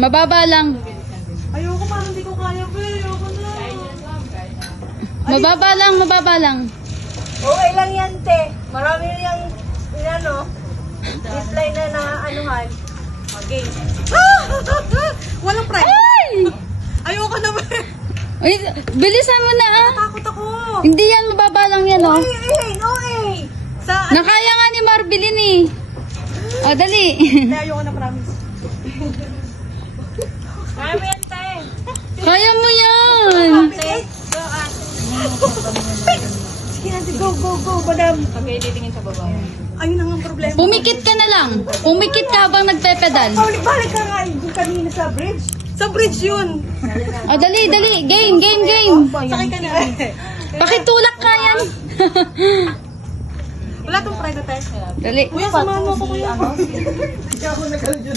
Mababa lang. Ayoko, parang hindi ko kaya, be. Ayoko na. Mababa lang. Okay lang yan, te. Marami yung, display na anuhan. Okay. Walang price. Ay! Ayoko na, be. Ay, bilisan mo na ah. Takot ako. Hindi yan, mababa lang yan oh. Okay. Nakaya nga ni Marbilin eh. O, dali. Te, ayoko na, promise. Kaya mo yan, te. Kaya mo yan. Sige natin, go, madam. Pag-editingin sa baba. Ayun na nga ang problema. Pumikit ka na lang. Pumikit ka habang nagpepedal. Balik ka nga yung kanina sa bridge. Sa bridge yun. O, dali. Game. Sakay ka na. Pakitulak ka yan. Wala tong private tayo. Dali. Kuya, samahan mo ako, kuya. Hindi ako nagkaludyo.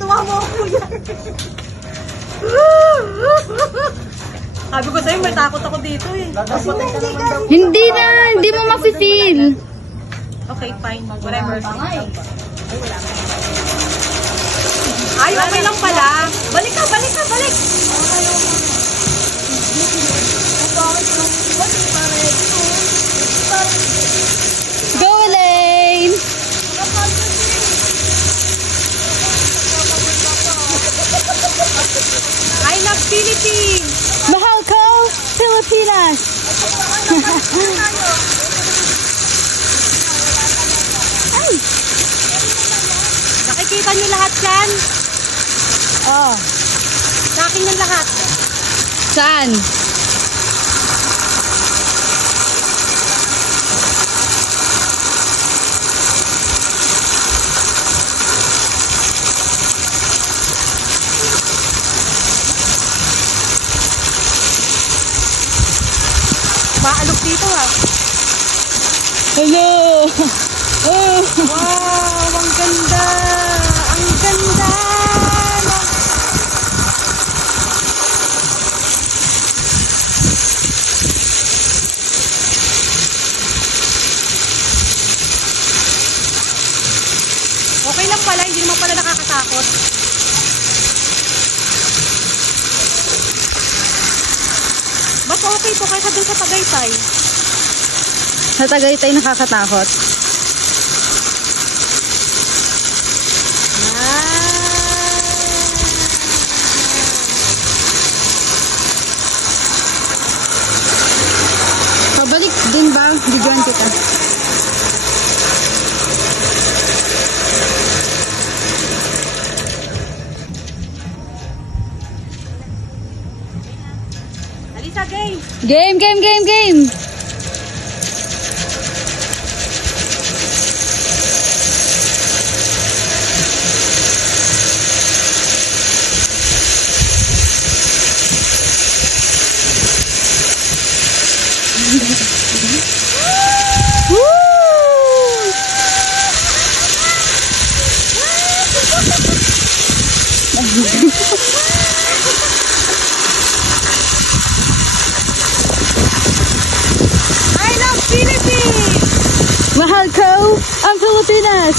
Samahan mo ako, kuya. Sabi ko sa'yo, may takot ako dito eh. Hindi mo mafe-feel. Okay, fine. Whatever. Ay, okay lang pala. Balik ka. Go, Elaine. I love Philippines. Mahal ko, Pilipinas. Ay. Nakikita niyo lahat yan? Oh. Sa akin yan lahat. Saan? Maalok dito ah. Hello. Oh. Wow, ang ganda. Okay lang pala, hindi naman pala nakakatakot. Mas okay po kaysa dun sa Tagaytay. Sa Tagaytay nakakatakot. Pabalik din ba? Bigyan kita. Alisa, game! Game! I love Philippines! Mahal ko ang Pilipinas.